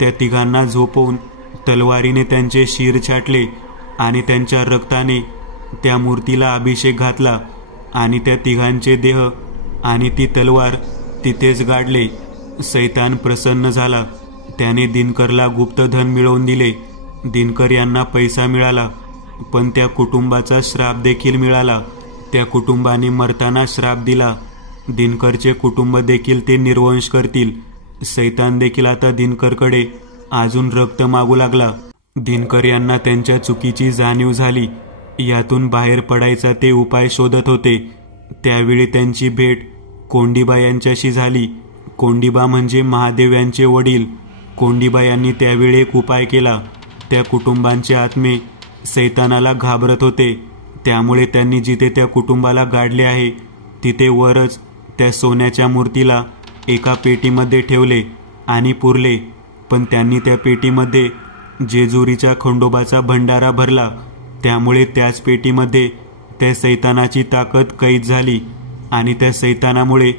त्या तिघांना झोपवून तलवारीने त्यांचे शिर छाटले आणि त्यांच्या रक्ताने त्या मूर्तीला अभिषेक घातला आणि त्या तिघांचे देह आणि ती तलवार तिथेच गाडले. सैतान प्रसन्न झाला. त्याने दिनकरला गुप्तधन मिळवून दिले. दिनकर यांना पैसा मिळाला, पण त्या कुटुंबाचा श्राप देखील मिळाला. त्या कुटुंबाने मरताना श्राप दिला. दिनकरचे कुटुंब देखील ते निर्वंश करतील. सैतान देखील आता दिनकरकडे अजून रक्त मागू लागला. दिनकर यांना त्यांच्या चुकीची जाणीव झाली. यातून बाहेर पडायचा ते उपाय शोधत होते. त्यावेळी त्यांची भेट कोंडीबा यांच्याशी झाली. कोंडीबा म्हणजे महादेव यांचे वडील. कोंडीबा यांनी त्यावेळी एक उपाय केला. त्या कुटुंबांचे आत्मे सैतानाला घाबरत होते, त्यामुळे त्यांनी जिथे त्या कुटुंबाला गाडले आहे तिथे वरच त्या सोन्याच्या मूर्तीला एका पेटीमध्ये ठेवले आणि पुरले. पण त्यांनी त्या पेटीमध्ये जेजुरीच्या खंडोबाचा भंडारा भरला. त्यामुळे त्याच पेटीमध्ये त्या सैतानाची ताकद कैद झाली आणि त्या सैतानामुळे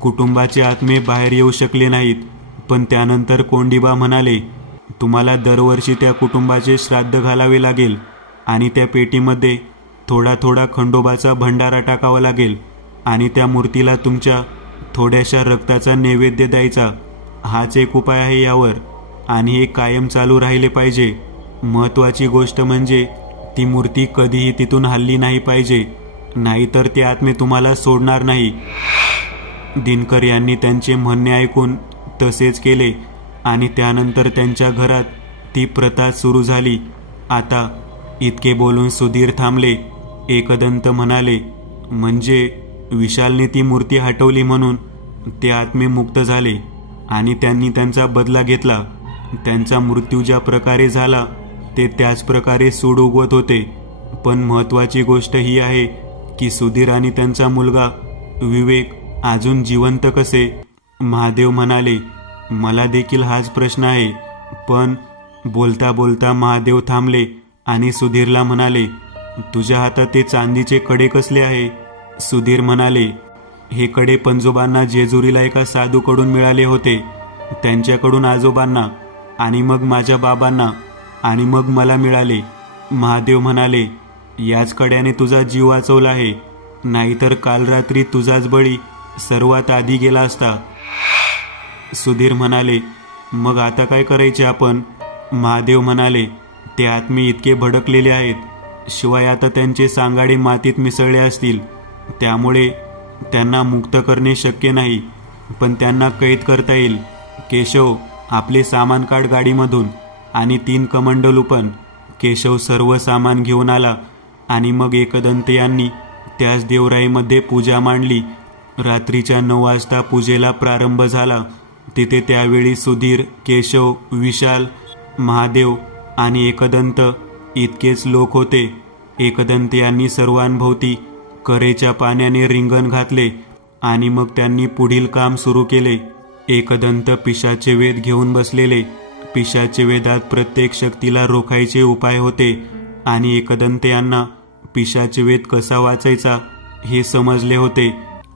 कुटुंबाचे आत्मे बाहेर येऊ शकले नाहीत. पण त्यानंतर कोंडीबा म्हणाले, तुम्हाला दरवर्षी त्या कुटुंबाचे श्राद्ध घालावे लागेल आणि त्या पेटीमध्ये थोडा थोडा खंडोबाचा भंडारा टाकावा लागेल आणि त्या मूर्तीला तुमच्या थोड्याशा रक्ताचा नैवेद्य द्यायचा. हाच एक उपाय आहे यावर, आणि हे कायम चालू राहिले पाहिजे. महत्त्वाची गोष्ट म्हणजे ती मूर्ती कधीही तिथून हलली नाही पाहिजे, नाहीतर ते आत्मे तुम्हाला सोडणार नाही. दिनकर यांनी त्यांचे म्हणणे ऐकून तसेच केले आणि त्यानंतर त्यांच्या घरात ती प्रथा सुरू झाली. आता इतके बोलून सुधीर थांबले. एकदंत म्हणाले, म्हणजे विशालने ती मूर्ती हटवली म्हणून ते आत्मे मुक्त झाले आणि त्यांनी त्यांचा बदला घेतला. त्यांचा मृत्यू ज्या प्रकारे झाला ते त्याच प्रकारे सूड उगवत होते. पण महत्त्वाची गोष्ट ही आहे की सुधीर आणि त्यांचा मुलगा विवेक अजून जिवंत कसे? महादेव म्हणाले, मला देखील हाच प्रश्न आहे. पण बोलता बोलता महादेव थांबले आणि सुधीरला म्हणाले, तुझ्या हातात ते चांदीचे कडे कसले आहे? सुधीर म्हणाले, हे कडे पंजोबांना जेजुरीला एका साधूकडून मिळाले होते. त्यांच्याकडून आजोबांना आणि मग माझ्या बाबांना आणि मग मला मिळाले. महादेव म्हणाले, याच कड्याने तुझा जीव वाचवला आहे, नाहीतर काल रात्री तुझाच बळी सर्वात आधी गेला असता. सुधीर म्हणाले, मग आता काय करायचे आपण? महादेव म्हणाले, ते आत्मे इतके भडकलेले आहेत, शिवाय आता त्यांचे सांगाडे मातीत मिसळले असतील, त्यामुळे त्यांना मुक्त करणे शक्य नाही. पण त्यांना कैद करता येईल. केशव, आपले सामान काढ गाडीमधून आणि 3 कमंडलू पण. केशव सर्व सामान घेऊन आला आणि मग एकदंत यांनी त्याच देवराईमध्ये पूजा मांडली. रात्रीच्या 9 वाजता पूजेला प्रारंभ झाला. तिथे त्यावेळी सुधीर, केशव, विशाल, महादेव आणि एकदंत इतकेच लोक होते. एकदंत यांनी सर्वांभोवती करेच्या पाण्याने रिंगण घातले आणि मग त्यांनी पुढील काम सुरू केले. एकदंत पिशाचे वेद घेऊन बसलेले. पिशाचे वेदात प्रत्येक शक्तीला रोखायचे उपाय होते आणि एकदंत यांना पिशाचे वेद कसा वाचायचा हे समजले होते.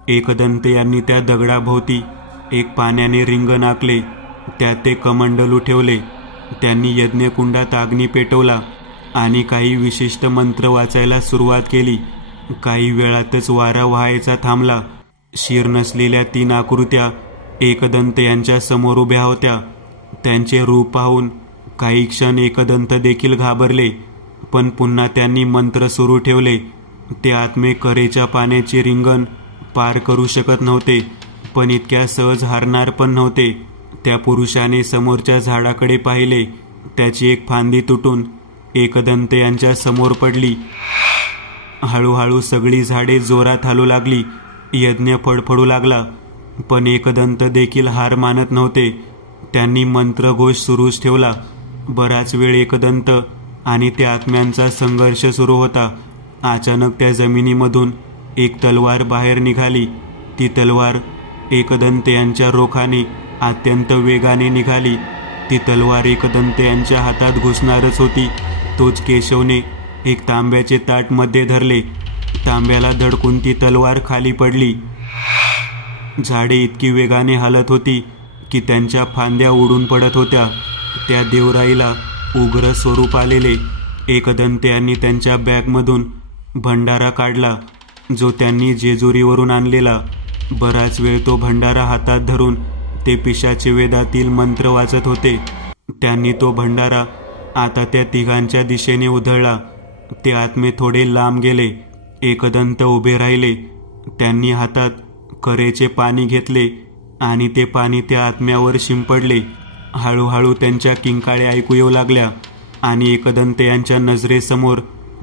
एकदंत यांनी त्या दगडाभोवती एक पाण्याने रिंगण आखले. त्यात ते कमंडलू ठेवले. त्यांनी यज्ञकुंडात अग्नी पेटवला आणि काही विशिष्ट मंत्र वाचायला सुरुवात केली. काही वेळातच वारा व्हायचा थांबला. शिर नसलेल्या 3 आकृत्या एकदंत यांच्या समोर उभ्या होत्या. त्यांचे रूप पाहून काही क्षण एकदंत देखील घाबरले, पण पुन्हा त्यांनी मंत्र सुरू ठेवले. ते आत्मे करेच्या पाण्याचे रिंगण पार करू शकत नव्हते, पण इतक्या सहज हारणार पण नव्हते. त्या पुरुषाने समोरच्या झाडाकडे पाहिले. त्याची एक फांदी तुटून एकदंत यांच्या समोर पडली. हळूहळू सगळी झाडे जोरात हलू लागली. यज्ञ फडफडू लागला, पण एकदंत देखील हार मानत नव्हते. त्यांनी मंत्रघोष सुरूच ठेवला. बराच वेळ एकदंत आणि त्या आत्म्यांचा संघर्ष सुरू होता. अचानक त्या जमिनीमधून एक तलवार बाहेर निघाली. ती तलवार एकदंत यांच्या रोखाने अत्यंत वेगाने निघाली. ती तलवार एकदंत यांच्या हातात घुसणारच होती. तोच केशवने एक तांब्याचे ताट मध्ये धरले. तांब्याला धडकून ती तलवार खाली पडली. झाडे इतकी वेगाने हलत होती की त्यांच्या फांद्या उडून पडत होत्या. त्या देवराईला उग्र स्वरूप आलेले. एकदंत यांनी त्यांच्या बॅगमधून भंडारा काढला, जो त्यांनी जेजुरीवरून आणलेला. बराच वेळ तो भंडारा हातात धरून ते पिशाचे वेदातील मंत्र वाचत होते. त्यांनी तो भंडारा आता त्या तिघांच्या दिशेने उधळला. ते आत्मे थोडे लांब गेले. एकदंत उभे राहिले. त्यांनी हातात करेचे पाणी घेतले आणि ते पाणी त्या आत्म्यावर शिंपडले. हळूहळू त्यांच्या किंकाळ्या ऐकू येऊ लागल्या आणि एकदंत यांच्या नजरेसमोर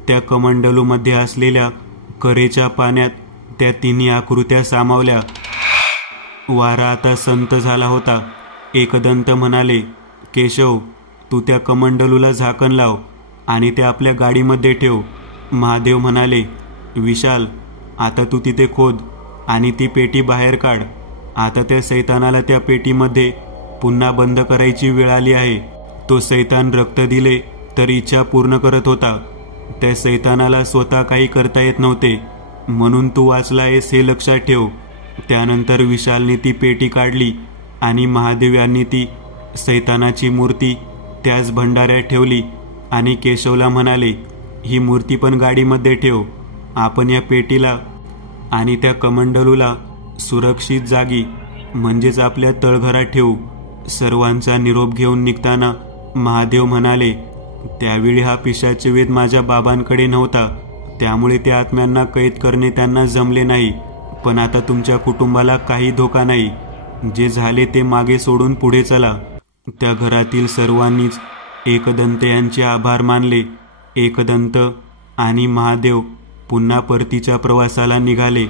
त्या कमंडलूमध्ये असलेल्या करेच्या पाण्यात त्या तिन्ही आकृत्या सामावल्या. वारा आता संत झाला होता. एकदंत म्हणाले, केशव, तू त्या कमंडलूला झाकण लाव आणि ते आपल्या गाडीमध्ये ठेव. महादेव म्हणाले, विशाल, आता तू तिथे खोद आणि ती पेटी बाहेर काढ. आता त्या सैतानाला त्या पेटीमध्ये पुन्हा बंद करायची वेळ आली आहे. तो सैतान रक्त दिले तर इच्छा पूर्ण करत होता. त्या सैतानाला स्वतः काही करता येत नव्हते, म्हणून तू वाचला आहेस हे लक्षात ठेव. त्यानंतर विशालने ती पेटी काढली आणि महादेव यांनी ती सैतानाची मूर्ती त्याच भंडाऱ्यात ठेवली आणि केशवला म्हणाले, ही मूर्ती पण गाडीमध्ये ठेव. आपण या पेटीला आणि त्या कमंडलूला सुरक्षित जागी म्हणजेच आपल्या तळघरात ठेवू. सर्वांचा निरोप घेऊन निघताना महादेव म्हणाले, त्यावेळी हा पिशाच वेद माझ्या बाबांकडे नव्हता, त्यामुळे त्या आत्म्यांना कैद करणे त्यांना जमले नाही. पण आता तुमच्या कुटुंबाला काही धोका नाही. जे झाले ते मागे सोडून पुढे चला. त्या घरातील सर्वांनीच एकदंत यांचे आभार मानले. एकदंत आणि महादेव पुन्हा परतीच्या प्रवासाला निघाले.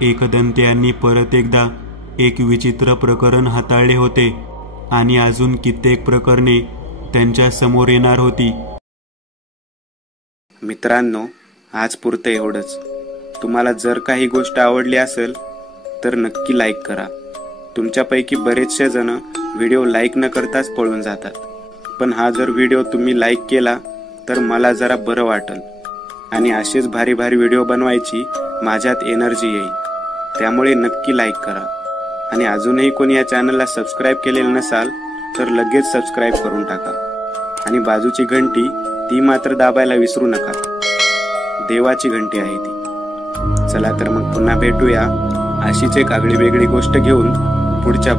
एकदंत यांनी परत एकदा एक विचित्र प्रकरण हाताळले होते आणि अजून कित्येक प्रकरणे त्यांच्या समोर येणार होती. मित्रांनो, आज पुरतं एवढंच. तुम्हाला जर काही गोष्ट आवडली असेल तर नक्की लाईक करा. तुमच्यापैकी बरेचसे जण व्हिडिओ लाईक न करताच पळून जातात. पण हा जर व्हिडिओ तुम्ही लाईक केला तर मला जरा बरं वाटेल आणि असेच भारी भारी व्हिडिओ बनवायची माझ्यात एनर्जी येईल. त्यामुळे नक्की लाईक करा. आणि अजूनही कोणी या चॅनलला सबस्क्राईब केलेलं नसाल तर लगेच सबस्क्राईब करून टाका. आणि बाजूची घंटी ती मात्र दाबायला विसरू नका. देवाची घंटी आहे ती. चला तर मग पुन्हा भेटूया अशीच एक आगळी वेगळी गोष्ट घेऊन पुढच्या